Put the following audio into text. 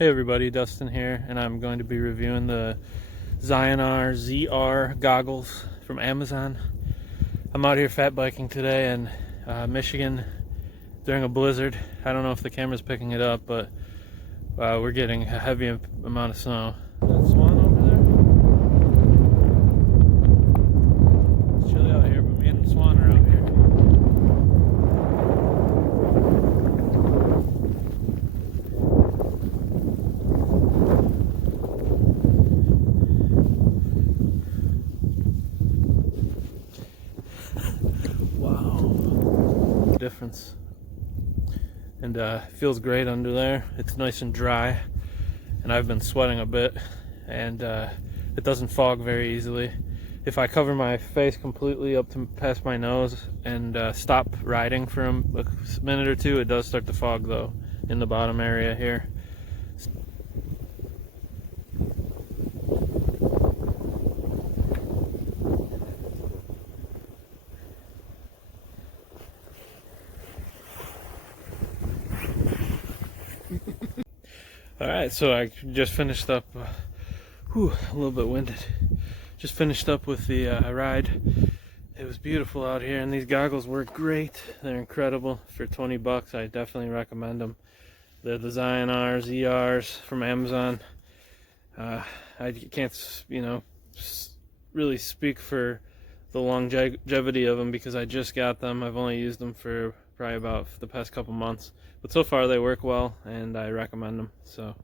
Hey everybody, Dustin here, and I'm going to be reviewing the ZIONOR ZR goggles from Amazon. I'm out here fat biking today in Michigan during a blizzard. I don't know if the camera's picking it up, but we're getting a heavy amount of snow. That swan over there? It's chilly out here, but me and the swan are out here. Wow. Difference. And feels great under there. It's nice and dry, and I've been sweating a bit, and it doesn't fog very easily. If I cover my face completely up to past my nose and stop riding for a minute or two, it does start to fog though in the bottom area here. Alright, so I just finished up, a little bit winded. Just finished up with the ride. It was beautiful out here, and these goggles work great. They're incredible. For 20 bucks, I definitely recommend them. They're the ZIONOR ZRs from Amazon. I can't, really speak for the longevity of them because I just got them. I've only used them for probably about the past couple months, but so far they work well and I recommend them. So